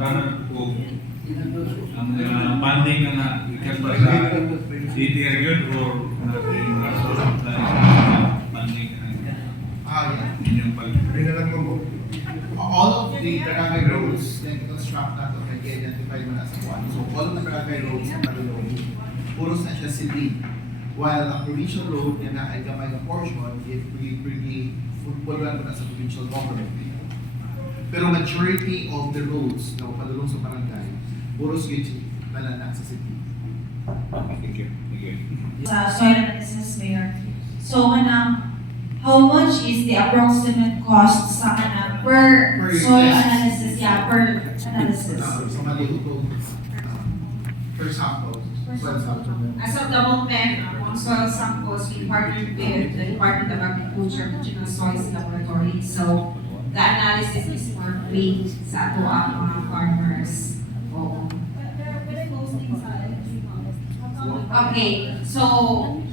Karena po ang funding na ikan pa sa city region or natin funding inyong all of the barangay roads na construct nato kay identify mo na sa kuwan. So all of the barangay roads na Palulong, puros na siya city. While ang provincial road na ay gamay na portion, it really puluan mo na sa provincial government. Pero majority of the roads na Palulong sa barangay, puros yun malana sa city. Thank you. Sa soil analysis, Mayor. So, how much is the approximate cost sa per soil analysis? Yeah, per analysis. Sa malihuto, for example, As of the moment, on soil samples, we partnered with the Department of Agriculture, Regional Soils Laboratory. So, the analysis is for free sa ato ang mga farmers. Oo. Okay, so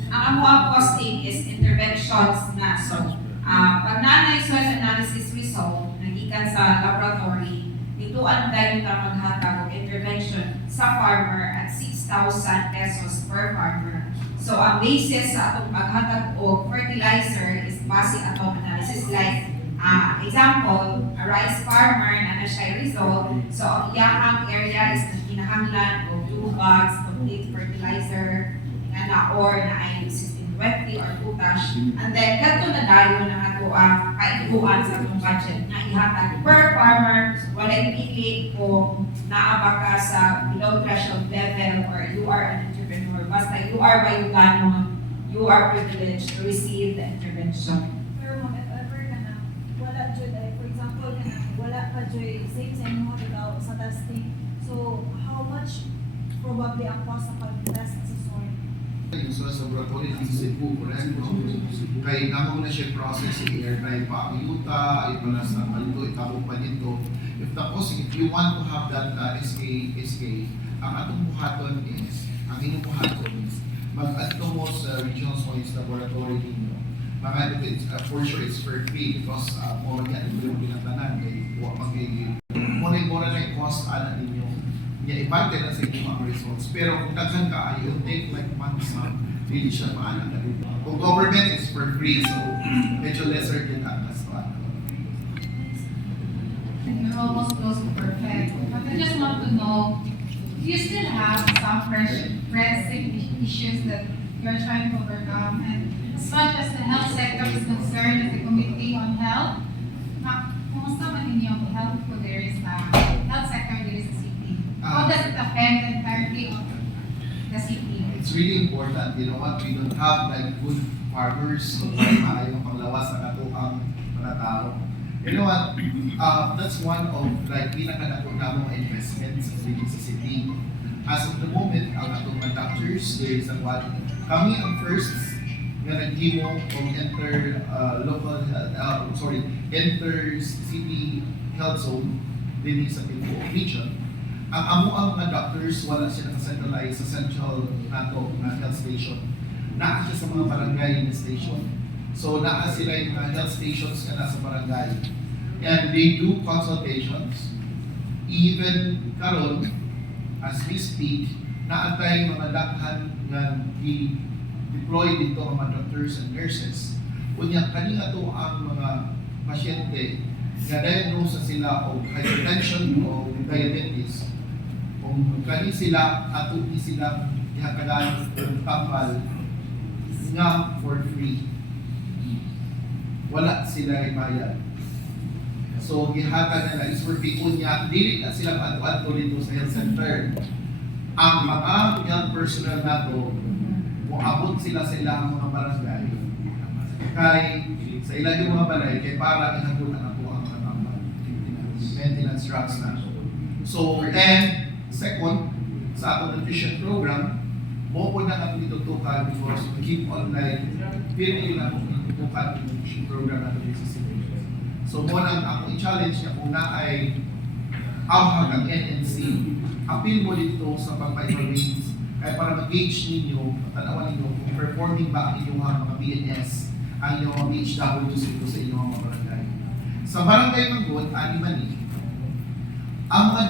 ang among costing is interventions na. So, pag nanay soil analysis result, nagikan sa laboratory, dituan tayo na maghatag og intervention sa farmer at 6,000 pesos per farmer. So, ang basis sa atong paghatag og fertilizer is base atong analysis like example, a rice farmer na siya result. So, ang iyang area is kinahanglan og 2 bags complete fertilizer or na ay existing wetly or potash. And then, kato na dayo na ato ang kaiguan sa atong budget na ihatag per farmer. Walay pili kung naaba ka sa below threshold level or you are an entrepreneur. Basta you are Bayugano, you are privileged to receive the intervention. Pero if ever ka na, wala dyan ay, for example, ka na, wala ka dyan, same sa inyo ikaw sa testing. So, how much probably ang cost sa pag-test sa soil? Yung sa laboratory ng Cebu, correct? Kaya naman na siya process i-air tayo pa ang yuta, ay pala sa palito, itabong pa dito. If you want to have that SK, ang atong buhaton is, ang inyong buhaton is, mag-ato mo sa Regional Soils Laboratory ninyo. Mga for sure it's for free because mo yan yung pinatanan kay mag-gigil. Muna na yung cost ala ninyo. Ibante na sa inyong mga results. Pero kung daghan ka, you'll take like months na hindi siya maalang na rin. Kung government is for free, so medyo lesser din ang kasuan. You're almost close to perfect. But I just want to know, do you still have some pressing issues that you're trying to overcome? And as much as the health sector is concerned, as a committee on health, kumusta man ninyo ang health ko there is health sector there is a city? How does it affect the entirety of the city? It's really important. You know what? We don't have like good farmers, so maayong panglawas ang katuang mga tao. You know what? That's one of like pinaka-nakot na mga investments sa city. As of the moment, ang atong mga doctors, there is kami ang first na nag-himo from inter-city health zone din sa Pilipinas region. Ang amo ang mga doctors, wala siya nakacentralize sa central nato na health station. Naa siya sa mga barangay na station. So naa sila yung mga health stations na nasa barangay. And they do consultations. Even karon, as we speak, naantay mga daghan nga deploy dito ang mga doctors and nurses. Unya kanina to ang mga pasyente nga diagnose sila o hypertension o diabetes. Kung kani sila ato di sila ihakadan og tambal nga for free. Wala sila ibayad. So gihatag na is for free unya dili na sila adto dito sa health center. Ang mga young personnel nato moabot sila sa ilang mga barangay kay sa ilang yung mga balay kay para ihabot ang ato ang mga tambal maintenance drugs na. So and second, sa atong nutrition program, mo po na kami tutukan because we keep online, pero yun ako tutukan yung nutrition program natin sa city. So mo nang ako i-challenge na kung na ay awhag ang NNC, appeal mo dito sa pagpa-evaluate kaya para mag-gauge ninyo, tanawan ninyo kung performing ba ang inyong mga BNS, ang inyong mga BHWs dito sa inyong mga barangay. Sa barangay Manggot, ani man ang mga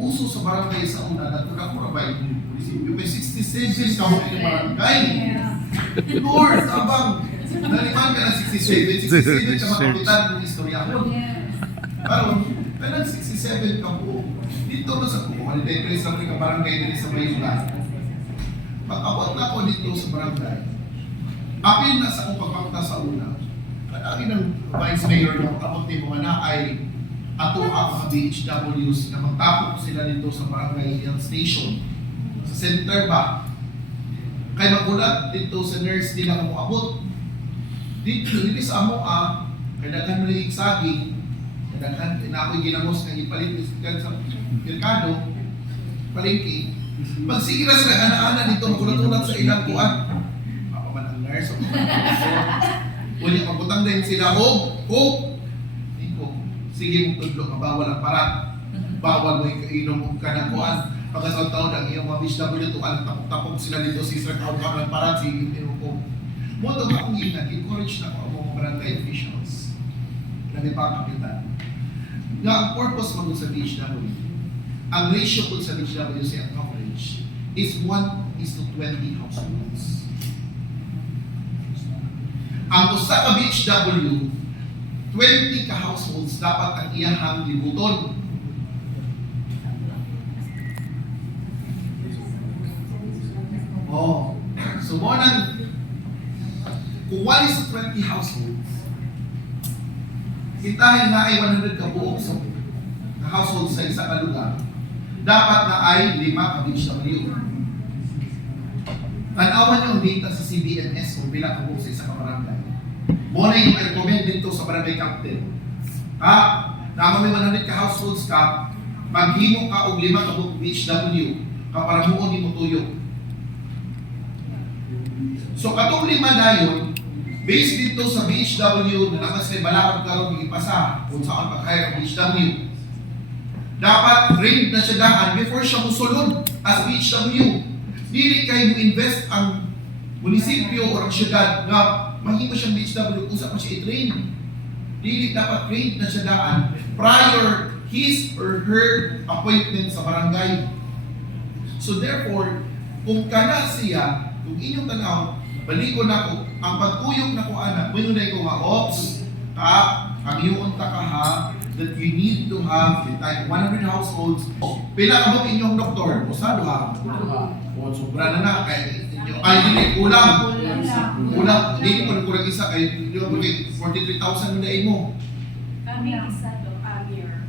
uso sa barangay sa una, nagkakura ba yung munisipyo? May 67 kahok yung barangay. Lord, abang, naliman ka ng 67 ka makapitan ng istorya. Pero, kailan 67 ka po, dito na sa po, haliday ka sa mga barangay din sa Mayula. Pag-abot na ako dito sa barangay, apil na sa akong pagpakta sa una, kalagi ng Vice Mayor na abot ni mga na ay ato ang mga BHWs na magtapok sila dito sa barangay health station. Sa center ba? Kaya magulat dito sa nurse nila kung abot. Dito sa amo kaya daghan mo rin saging, kaya daghan na ako'y ginamos na ipalit sa merkado, palengke. Pag sige na sila ana-ana dito, magulat-ulat sa ilang kuwan. Papaman ang nurse, Unya, pagputang din sila, sige mong tudlo, bawal ang parat. Bawal mo inom ka ng kuhan. Pagkasawang taon ang iyong mga BHW, tukan tapok sila dito sa Israel, kaukaw ng parat, sige inom ko. Moto ka akong ingat, encourage na ako ang mga barangay officials na may pakapitan. Nga ang purpose mo sa BHW, ang ratio po sa BHW sa coverage is 1:20 households. Ang usa ka BHW, 20 ka households dapat ang iyahang libuton. So mo nang kung 1:20 households, itahin na ay 100 ka buok sa households sa isa ka lugar, dapat na ay 5 ka BHW. Tanawan yung data sa CBMS kung pila ka buok sa isa ka barangay. Mo na yung recommend dito sa barangay captain. Naman may 100 ka households ka, maghimo ka og 5 ka buok BHW, kaparamuon ni mo tuyo. So katong 5 dayon, based dito sa BHW na naman sila balakot karon ng ipasa kung saan pag-hire ang BHW. Dapat trained na siya daan before siya musulod as BHW. Dili kayo mo-invest ang munisipyo o ang syudad na mahimo siyang BHW kung saan pa siya i-train. Dili dapat trained na siya daan prior his or her appointment sa barangay. So therefore, kung kana siya, kung inyong tanaw, baliko na ko, ang pagtuyok na ko anak, mo na ko nga, ops, ang iyong ka ha, that you need to have the type 100 households. Pila ka ba inyong doktor? O sa duha? O sobra na kay inyo. Ay, hindi, kulang. Hindi ko kulang isa, kay hindi ko 43,000 na mo. Kami isa to, year.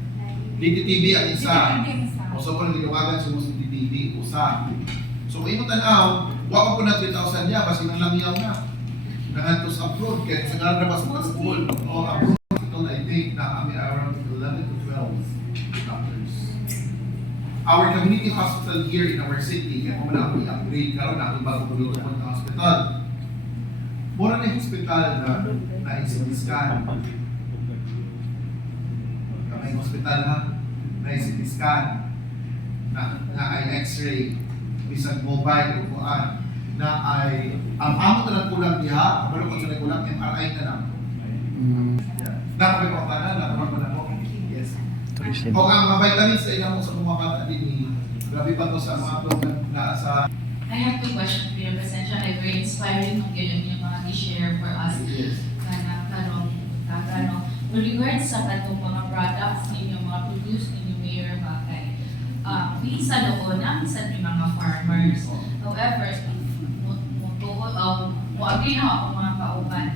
DTTV ang isa. O sa pala ginawagan sa mga DTTV, usa. So, imo tanaw, wako po na 3,000 niya, kasi nang langyaw na. Nahantos abroad, kaya sa nga na ba sa school. O, abroad, I think na kami around 11 to 12 doctors. Our community hospital here in our city, kaya kung na i-upgrade, karoon na akong bagong paglutupan ng hospital. Mura na yung hospital na i-CT-scan. May hospital na i-CT-scan, na ay x-ray, bisag mobile o kuan, na ay ang amo na lang kulang niya, pero kung saan kulang, MRI na lang. Nakapag ka na, nakapag na ako. Yes. O ang mga vitamins sa ilang mo sa mga bata din, grabe pa to sa mga program na sa... I have two questions for you, Pasensya. Ay very inspiring ng ganyan yung mga i-share for us. Yes. With regards sa katong mga products ninyo, mga produce ninyo, Mayor Bakay, we sa doon, minsan may mga farmers. However, muagri na ako mga kauban.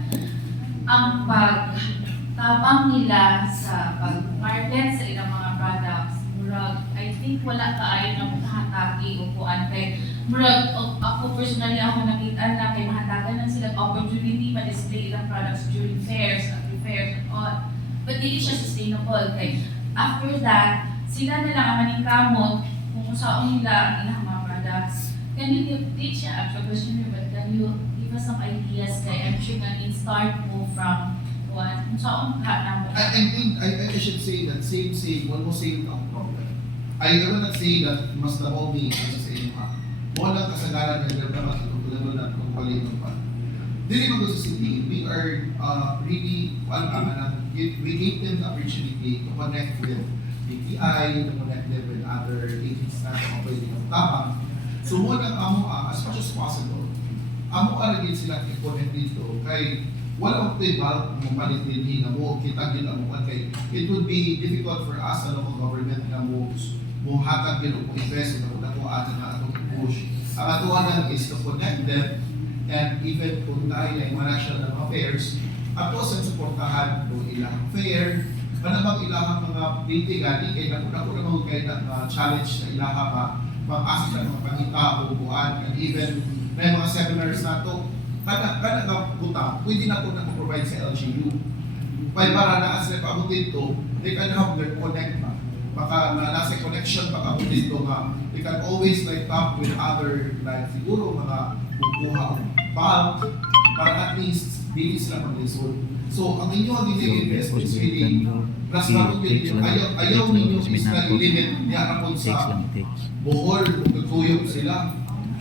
Ang pagtabang nila sa pag-market sa ilang mga products, murag, I think wala kaayo na makahatagi o kuan kay murag, ako personally ako nakita na kay mahatagan lang sila opportunity pa-display ilang products during fairs, fairs and all. But hindi siya sustainable kay after that, sila na lang ang maningkamot kung saan nila ang ilang mga products. Can you teach siya actual question here, but can you give us some ideas kay I'm sure nga start mo from what kung saan ka na mo? I think I should say that same, almost same ang problem. I will not say that must the whole be sa inyo ha. Walang kasagaran ng dapat itutulad na kung walino pa. Dili mo sa city, we are really we gave them the opportunity to connect with DTI, connected with other agencies na pwede ng tapang. So mo lang amo as much as possible, amo rin sila i-connect dito kay wala ang tibal mo palit din na mo kita gid amo kay it would be difficult for us as local government na mo hatag gid o invest na ko ato na atong push. Ang ato lang is to connect them and even kung tayo ay mga national affairs ato sa suportahan kung ilang fair ano bang ilang mga litigan kay nakuha mo kay na challenge na ilaha pa mag-asa sa mga pangita o buwan and even may mga seminars na to kada nga buta pwede na po na provide sa LGU may para na as napabot dito they can have their connect pa baka nasa connection pa kabot dito nga they can always like talk with other like siguro mga bukuha bulk para at least dili sila mag-result so ang inyo ang invest is really plus bago yun ayaw ninyo is na i-limit niya ako sa Bohol, nagtuyog sila.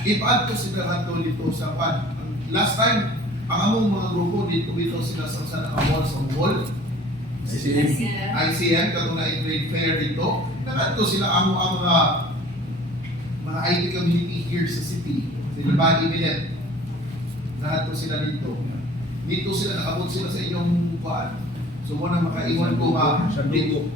I-add ko sila kanto dito sa pan. Last time, ang among mga grupo dito sila sa mall sa mall. ICM, katong na trade fair dito. Nag-add ko sila ang mga IT community here sa city. Sila ba i-bilet? Nag-add ko sila dito. Dito sila, nakabot sila sa inyong kuhaan. So muna makaiwan ko dito.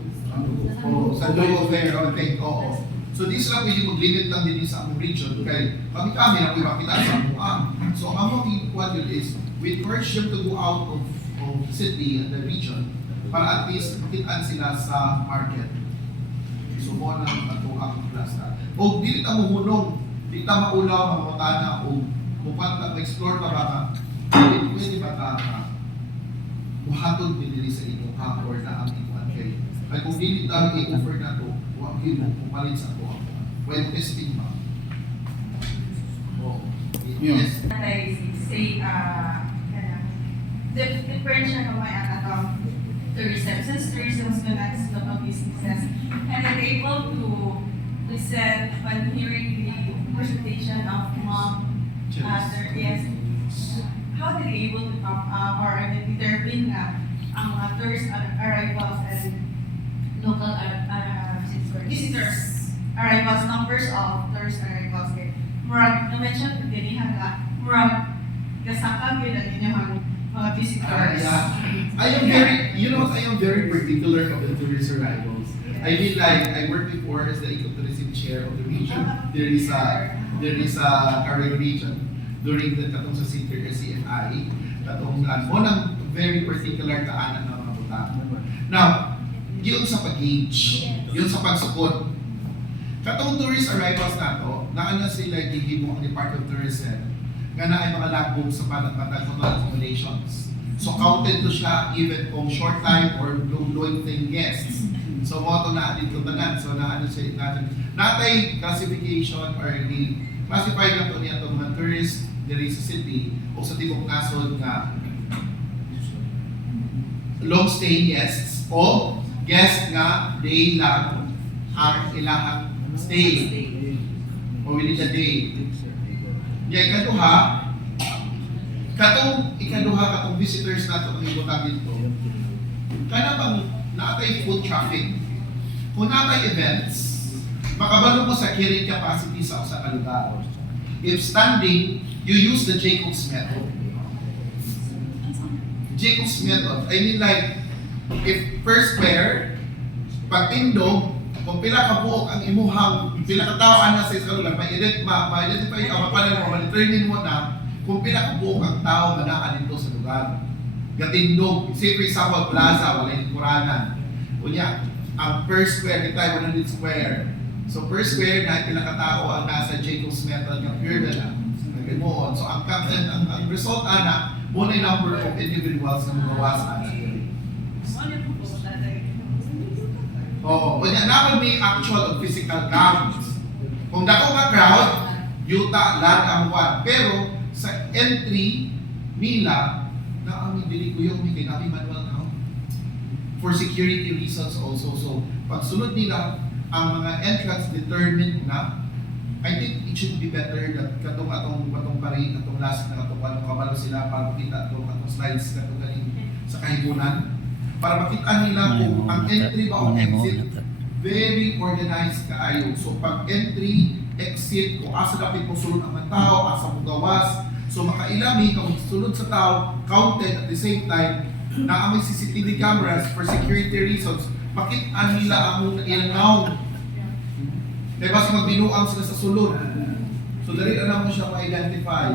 Sa Dugo Fair, okay, oo. So this lang pwede mag-limit lang din sa among region kay kami na pwede makita sa amuang. So ang among what yun is we encourage them to go out of the city and the region para at least makitaan sila sa market. So mo na ato ang plasta. O dili ta mo hunong, dili ta maulaw mga mutana o mupanta ma-explore pa baka pwede ba ta muhatod din dili sa inyo ha or na ang ikuan kay ay kung dili ta i-offer na to huwag yun mo pumalit sa ako when testing ba yes I say the differential of my tourism since tourism connects local businesses and I'm able to listen when hearing the presentation of their guests how did they able to come or determine ang mga tourist arrivals and local visitors arrivals, numbers of tourist arrivals. Murag, na-mention ko din nga, murag, kasakag yun ang inyong mga visitors. I am very particular of the tourist arrivals. I mean like, I worked before as the ecotourism chair of the region. There is a Caribbean region during the katong sa city CNI. Katong monang very particular kaanan ng mga buta. Now, yun sa pag-gauge, yun sa pagsukot. Katong tourist arrivals na to, naana sila gihimo ang Department of Tourism nga na ay mga logbook sa patag-patag hotel accommodations. So counted to siya even kung short time or low thing guests. So mo to na dito tanan. So naano siya natin. Natay classification or classify na to niya itong mga tourist diri sa city o sa tibok nasod nga long stay guests o guest nga day lang ang ilahang stay o within the day. Yan katong visitors nato ang ibutang dito. Kana bang natay food traffic? Kung natay events, makabalo mo sa carrying capacity sa usa ka lugar. If standing, you use the Jacobs method. Jacobs method, I mean like, if first pair, pagtindog, kung pila ka buok ang imuhang, pila ka tao ana sa isang lugar, ma-identify, ma-determine mo na kung pila ka buok ang tao na naa dito sa lugar. Gatindog, say for example, plaza, wala yung kuranan. Kunya, ang per square, kita 100 square. So per square, na pila ka tao ang nasa Jacobs method ng pyramid na. Naganoon. So ang result ana, muna yung number of individuals na mabawasan. Oo, kanya naman may actual of physical counts. Kung dako ka crowd, yuta, lahat ang buwan. Pero sa entry nila, na ang dili ko yung may kinabi manual count. For security reasons also. So, pag sunod nila, ang mga entrance determined na, I think it should be better that katong pari, katong last na katong kabalo sila para makita katong slides katong galing sa kahibunan. Para makita nila kung ang entry ba o exit very organized kaayo. So pag entry, exit, kung asa dapat mo sulod ang mga tao, asa mo gawas. So makailami kung sulod sa tao, counted at the same time, na may CCTV cameras for security reasons, makita nila ang ilangaw. Diba sa magbinuang sila sa sulod. So dali na mo siya ma-identify.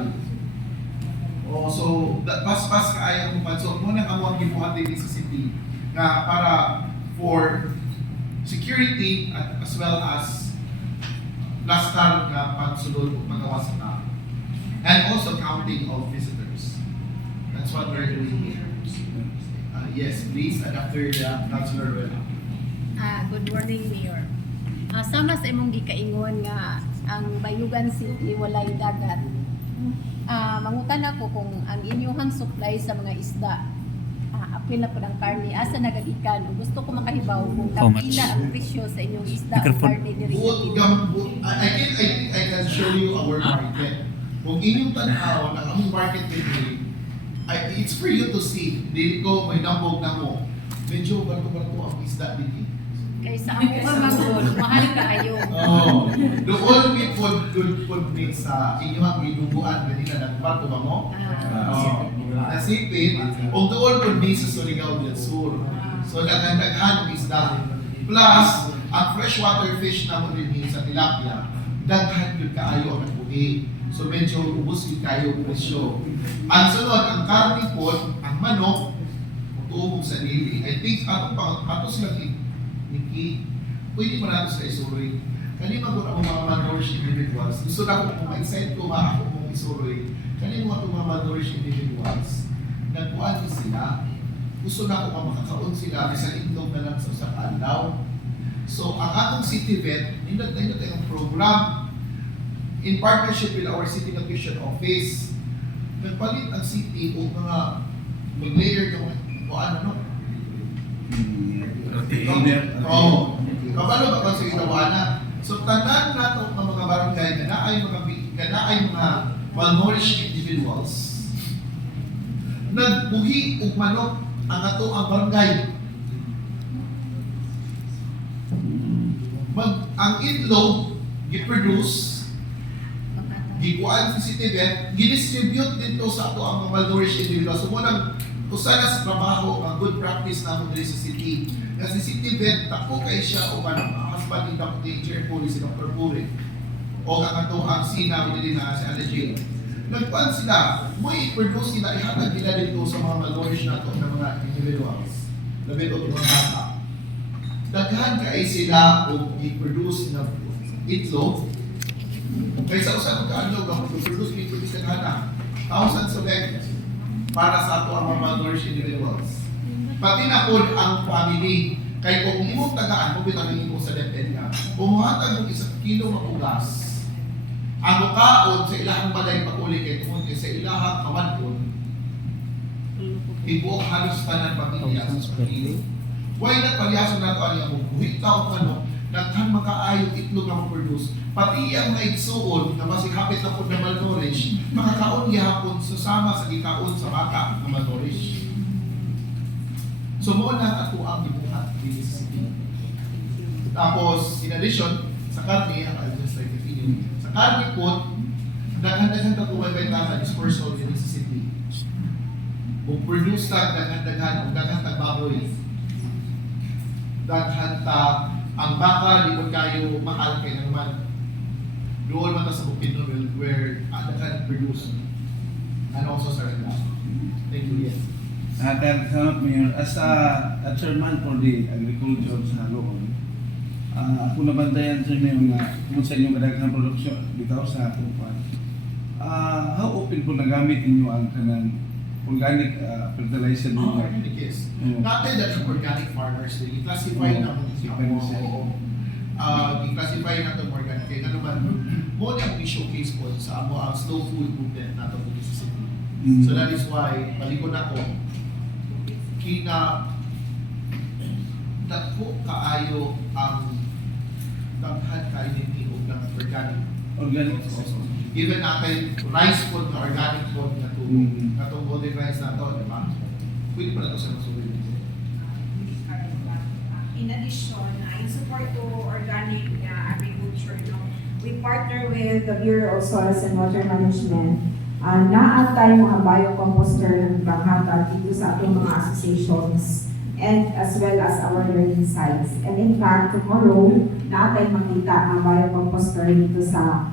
Oh, so pas-pas kaayo mo pa. So muna ang mga gibuhat din sa city na para for security at as well as lastar na pagsulod o paggawas sa tao. And also counting of visitors. That's what we're doing here. Yes, please, and after Councilor Ruela. Good morning, Mayor. Sama sa imong gikaingon nga ang Bayugan City walay dagat. Mangutan ako kung ang inyuhang supply sa mga isda, apil na po ng karne, asa nagagikan. Gusto ko makahibaw kung kapila ang presyo sa inyong isda o karne diri sa Pilipinas. I can show you our market. Kung inyong tanaw ng among market today, it's for you to see. Dili ko may nambog na mo. Medyo bato-bato ang isda dito. Kaysa ako ka magod, mahal ka kayo. Oh, doon may good food mix sa inyong binubuan kanina nagbato ba mo? Nasipin, kung doon food mix sa Surigao del Sur. So daghan ang isda. Plus, ang freshwater fish na mo rin sa tilapia, daghan yun kaayo ang buhi. So medyo ubos yun kayo presyo. Ang sunod, ang karne po, ang manok, tuong sa nili. I think ato silang Nikki, pwede mo natin sa isuroy. Kanina ko ang mga malnourished individuals. Gusto na ko kung ma-excite ko ako mong isuroy. Kanina mo itong mga malnourished individuals. Nagpuan din sila. Gusto na ko makakaon sila sa itlog na lang sa usap alaw. So, ang atong city vet, nindot tayong program in partnership with our city nutrition office. Nagpalit ang city o mga mag-layer yung ano, Oo. Kabalo ba kasi itawana? So tandaan nato ng mga barangay na naay mga malnourished individuals. Nagbuhi og manok ang ato ang barangay. Ang itlog gi-produce gikuan si City Vet, gi-distribute dito sa ato ang mga malnourished individuals. So munang usana sa trabaho ang good practice na mo diri sa city. Kasi city vet, tako kay siya o ang husband ni Dr. Chair Police, si Dr. Puri, o ang ato ang sinaw nila na si Alejandro. Nagpaan sila, mo i-produce nila, ihatag nila dito sa mga malnourished na ito ng mga individuals. Labi ito mga bata. Daghan kay sila o i-produce na itlog. Kaysa usan ka ano, i-produce na thousands of eggs para sa ato ang mga malnourished individuals. Pati na po ang family. Kaya kung imong tagaan, kung bitangin mo sa DepEd nga, umuhatag mo 1 kilo mapugas. Ang mukaon sa ilahang balay pag-uli kay tungkol sa ilahang kamadkon, ibuok halos tanan pamilya sa kilo. Why not palyason na ito ang iyang buhi taong ano, naghan makaayo itlog na mag-produce. Pati ang mga igsuon na masikapit na po na malnourished, makakaon gihapon susama sa gikaon sa bata na malnourished. So mo na ato ang gibuhat dito sa city. Tapos, in addition, sa karne, ang administrative union. Sa karne po, daghan-daghan na kumabay na dispersal dito sa city. Kung produce lang, daghan-daghan, o daghan-tag baboy. Daghan-ta, ang baka, di mo kayo mahal kayo naman. Doon man sa Bukidnon where daghan produce. And also sa Renda. Thank you, yes. Mayor, as a chairman for the agriculture sa Haloon, ako nabantayan sa inyo na kung sa inyong kadaghang produksyon bitaw sa kupan. How open po nagamit ninyo ang kanang organic fertilizer Oh, ninyo? organic, yes. Natin that yung organic farmers, i-classify na mo i-classify na itong organic. Kaya naman, mo na yung showcase po sa amo ang slow food movement na ito sa city. So that is why, palikod ako, kina dako kaayo ang daghan kayo nito ng organic. Organic. Even natin rice food na organic food na to, katong golden rice na to, di ba? Pwede pala ito sa masulit. in addition, in support to organic agriculture, we partner with the Bureau of Soils and Water Management. Naa tayo mga biocomposter ng panghatag dito sa atong mga associations and as well as our learning sites. And in fact, tomorrow, naa tayo makita ang biocomposter dito sa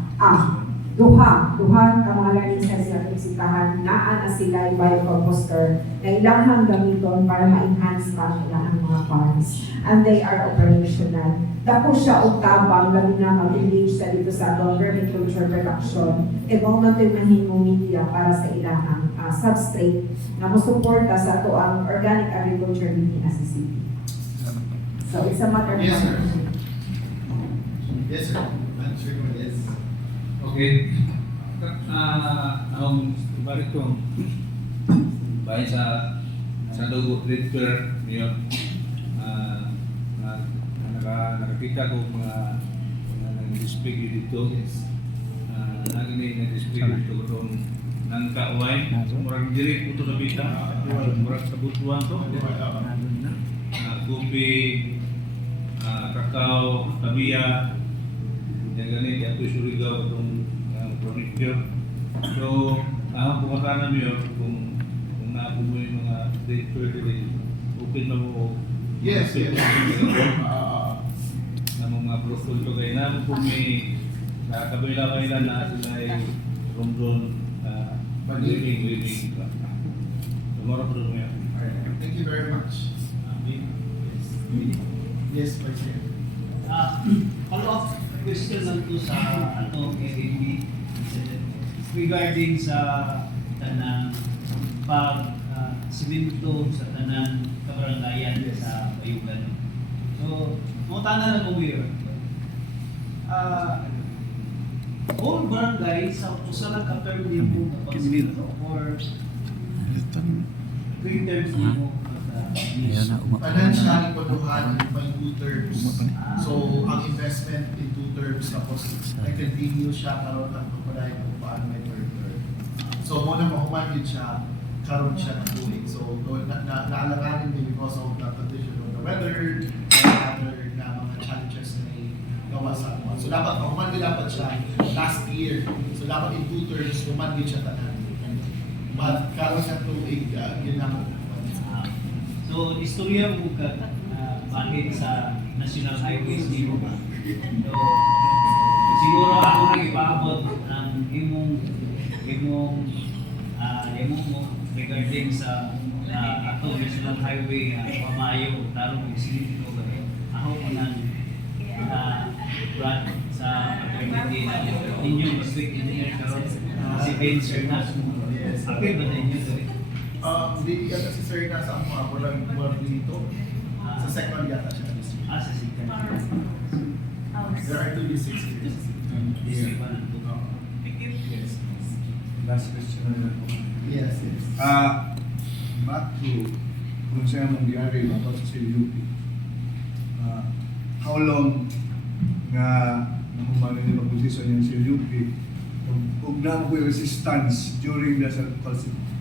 duha ka mga learning sites na bisitahan, naa na sila yung biocomposter na ilanghang gamiton para ma-enhance pa nila ang mga farms. And they are operational. Dako siya og tabang labi na mag-engage sa dito sa atong vermiculture production. E mao man to'y mahimong media para sa ilahang substrate na mosuporta sa ato ang organic agriculture dito sa city. So it's a matter of Yes, sir. partnership. Yes, sir. Answer ko, yes. Okay. Ang balik ko, bahay sa logo trade fair niyo, nakakita ko mga nag-display dito. Nag-display dito kung nang kaaway, murag diri ko to nabita, murag sa butuan to. Kopi, kakao, tabiya, yan ganit, yan ito surigaw itong furniture. So, ang pumata namin yun, kung naapo mo yung mga trade fair dito, open na mo. Yes, yes. Na mga produto kayo na kung may nakakabila-kabila na sila ay room living. Tomorrow po doon yan. Thank you very much. Yes, Vice Chair. Follow-up question lang to sa KAB regarding sa tanang simento sa tanang kabarangayan sa Bayugan. So, mutana na ko yun. All barangay sa usa lang ka term nimo or 3 terms nimo Financial ipuluhan by 2 terms. So, ang investment in 2 terms, tapos nag-continue siya karoon ng kapalay kung paano may 3rd term. So, muna mahuman yun siya, karoon siya ng tuwing. So, naalanganin din because of the condition of the weather, and other na mga challenges na gawa sa amuan. So, dapat mahuman din dapat siya last year. So, dapat in 2 terms, human din siya tanan. But karoon siya tuwing, yun na mo. So, istorya mo ka bakit sa National Highways nimo ba? So, siguro ako nang ipaabot ang imong mo regarding sa ato National Highway pamayo tarong isinito ko ako man Brad sa community na inyong district engineer karon si Ben Sernas. Apil ba na inyo to? Hindi yata si Sir nasa ako lang dito. Sa second yata siya. Sa second. There are 2 districts here. District 1 and 2. Yes. Last question na lang po. Yes, yes. Back to kung siya mong diary about sa CUP. How long nga nahumanin yung opposition yung CUP kung na po yung resistance during the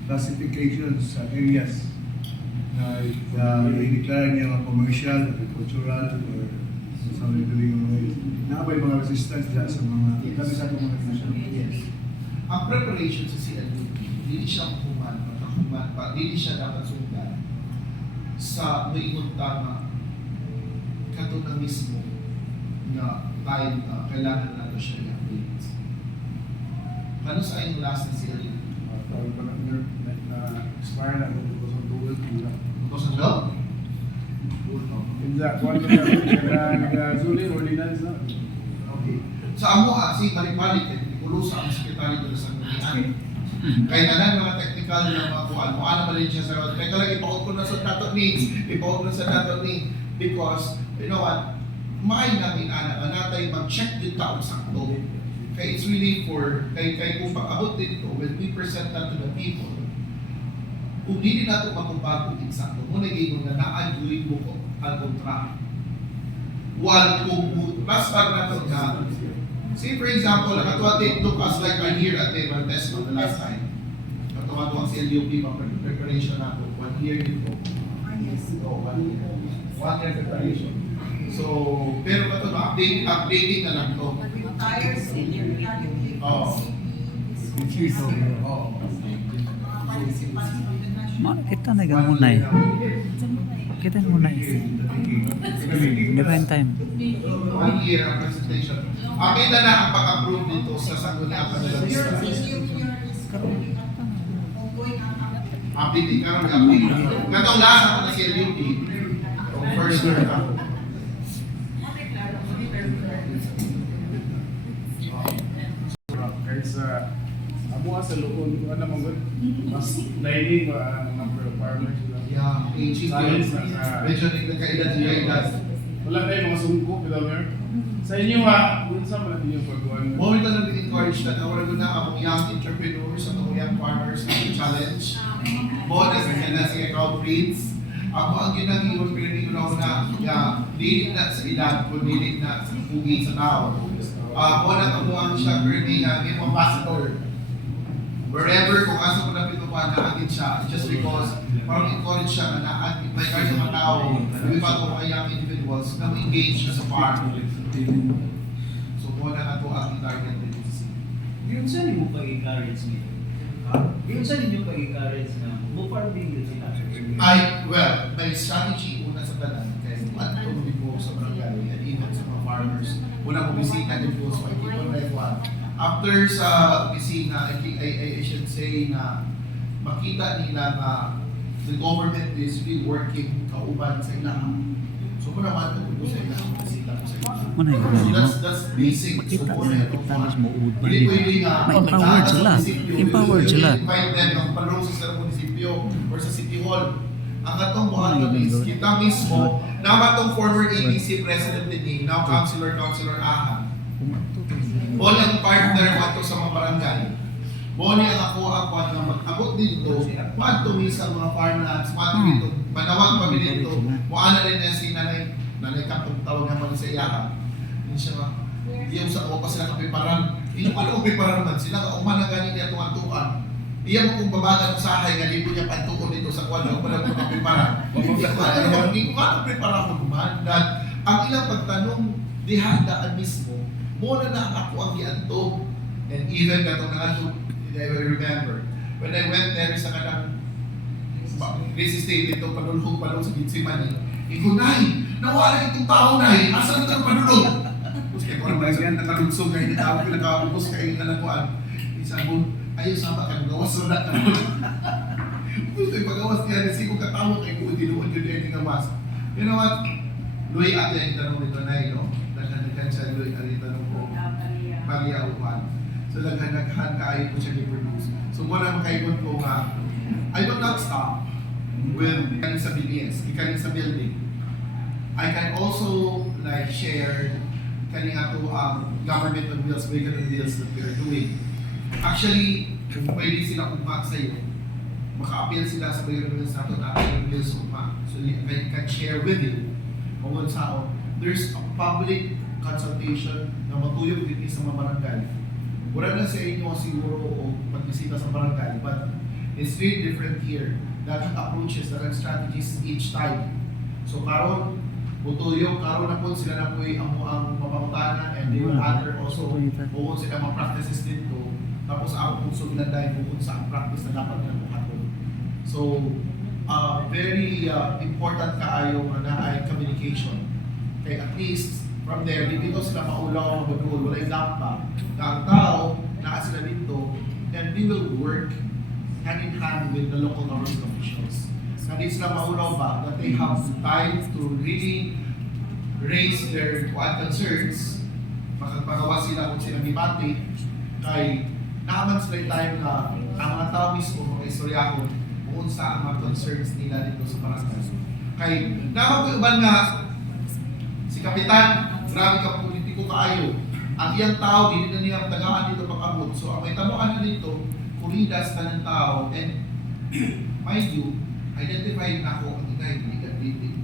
classifications sa areas na i-declare niya mga commercial, agricultural, or something doing mga naabay mga resistance dyan sa mga kami sa itong mga national. Yes. Ang preparation sa CLUP, hindi siya human pa, hindi siya dapat sundan sa maingon tama katulad mismo na time na kailangan natin siya i-update. Kano sa ayong last na CLUP? Expire na kung 2012. 2012? Hindi, kung ano na nag-zuling ordinance na. Okay. Sa amo si balik-balik ulo sa ang sekretary doon sa Pilipinas. Kaya na mga technical na mga kuhaan mo, ano ba rin siya sa road. Kaya lang ipaot ko na sa dato needs, ipaot ko na sa dato need. Because, you know what, may namin natay mag-check din taong sakto. Kaya it's really for, kaya kung pag-abot dito, when we present that to the people, kung hindi natin magpapagod din sakto, muna yung na na-agree mo ko ang kontra. While kung basta natin na, say for example, katuwa it took us like a year at the test on the last time. Katuwa ang CLUP preparation nato, 1 year dito. So, 1 year. 1 year preparation. So, pero ito no, updating na lang to. Tires, Oo. Oo. Kita na gan muna eh. Kita na muna eh. Different time. 1 year ang presentation. Kita na ang pag-approve dito sa sanggunian nila lista. Updating ka rin, updating. Katong lahat ako na si LUP. First year ako. Kaysa amo sa loob ano naman gud mas daily ba ang number of farmers sila. Yeah, aging Science yun. na Medyo nagkailan sila edad. wala tayong mga sungko kita mer. Sa inyo ha, unsa man ninyo pagkuan? Mo ito nang encourage na wala ko na ang young entrepreneurs, ang young farmers na challenge. Mo na sa ikaw Prince. Ako ang ginagawa ko na dili na sa edad ko, dili na sa pugi sa tao. Mo na ako ang siya currently game ambassador. Wherever kung asa ko na pinukuhan na agad siya, just because parang encourage siya na may kahit mga tao, iba ko mga young individuals na engage siya sa farm. So mo na ako ang target dito. Yung saan mo pag-encourage niyo? Yung saan ninyo pag-encourage na mo-farm din yun sila? Well, may strategy una sa tanan kaya what ko mo sa barangay and even sa mga farmers. Una ko bisita dito sa Ikipon Life 1. After sa opisina, I should say na makita nila na the government is really working kauban sa ilahan. So kung naman ito sa ilahan, bisita ko sa ilahan. Muna yun. So that's basic. Makita So, nila, kita nila mo uod ba Hindi dito. pwede nga Ma-empowered sila. Empowered sila. invite them ng palong sa munisipyo or sa city hall. Ang atong buhaton is kita mismo na matong former ABC president din now Councilor Aha. Mo ang partner ato sa mga barangay. Mo ni ang ako na mag-abot dito, maadto sa mga farmlands, maadto dito, manawag pa dito. Mo ana rin na si nanay kapag tawag naman sa iyaha. Hindi siya yung sa ko pa sila kapiparan. Hindi pa lang kapiparan man sila ka umana gani niya tuwan-tuwan. Iya mo kung babagan usahay nga di mo niya pantuon dito sa kwan ko pala kapiparan. Hindi ko ka prepara ko man that ang ilang pagtanong dihadaan mismo mo na ako ang giadto and even katong naadto I remember when I went there sa kanang busy state dito panulhog sa Gitsimani. Ikunay, nawala itong tao na asan ang panulog? Kaya kung ano yan, nakalugsog kayo, pinakaubos kayo na nakuhaan. Isa mo, ayaw sama ka, gawas na natin. Gusto yung pagawas niya, nasi kong katawa kayo kung dinuod yun yung gawas. You know what? Louie ate ang tanong nito na no? Naghanaghan siya, Louie, ang tanong ko. Maria Upan. So naghanaghan kaayo ko siya i-produce. So muna makaikot ko nga, I will not stop with kanin sa BBS, kanin sa building. I can also like share kaning ato government on wheels, vehicle on wheels that we are doing. Actually, kung pwede sila kumag sa iyo, maka-appeal sila sa vehicle on wheels nato na vehicle on wheels kumag. So I can share with you kung saan there's a public consultation na matuyog din sa mga barangay. Wala na sa inyo siguro o pagbisita sa barangay, but it's really different here. Dapat approaches, dapat strategies each time. So karon butuyog, karon na po sila na po ang mapamutanan and they will other also bukod sila mga practices dito. Tapos ako kung sulan dahil bukod sa practice na dapat na buhaton. So, very important kaayo na ay communication. Okay, at least from there, dito sila maulaw ang budul, wala yung dampa. Na ang tao, na sila dito, and we will work hand in hand with the local government officials. Na di sila maulaw ba, that they have time to really raise their concerns, makapagawa sila kung sila debate, kay nakaman sila yung time na ang mga tao mismo, mga istoryahon, kung sa ang mga concerns nila dito sa barangay. Kay nakapag-uban nga, si Kapitan, grabe ka politiko kaayo. Ang iyang tao, hindi na niya tagaan dito pag-abot. So, ang may tamuan na dito, kuridas na ng tao, and mind you, identify na ako ang ingay, hindi ka dating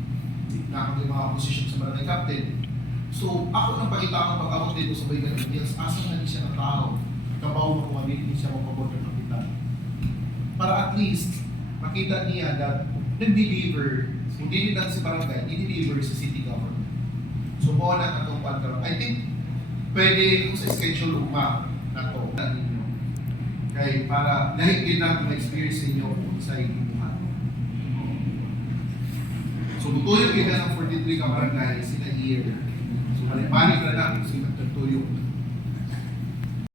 na ako yung mga position sa barangay captain. So, ako nang pakita akong pag-abot dito sa Bayan ng Hills, asa na di siya ng tao. Kabaw mo kung hindi siya mapabot ng Kapitan. Para at least, makita niya that nag-deliver Kung dili lang si barangay, i-deliver sa city government. So mo na katong pagkaroon. I think pwede kung sa schedule uma na to na ninyo. Kay para lahat din na experience ninyo kung sa inyong. So tutuyog kita ng 43 ka barangay sila year. So balik-balik na lang kung sila tutuyog.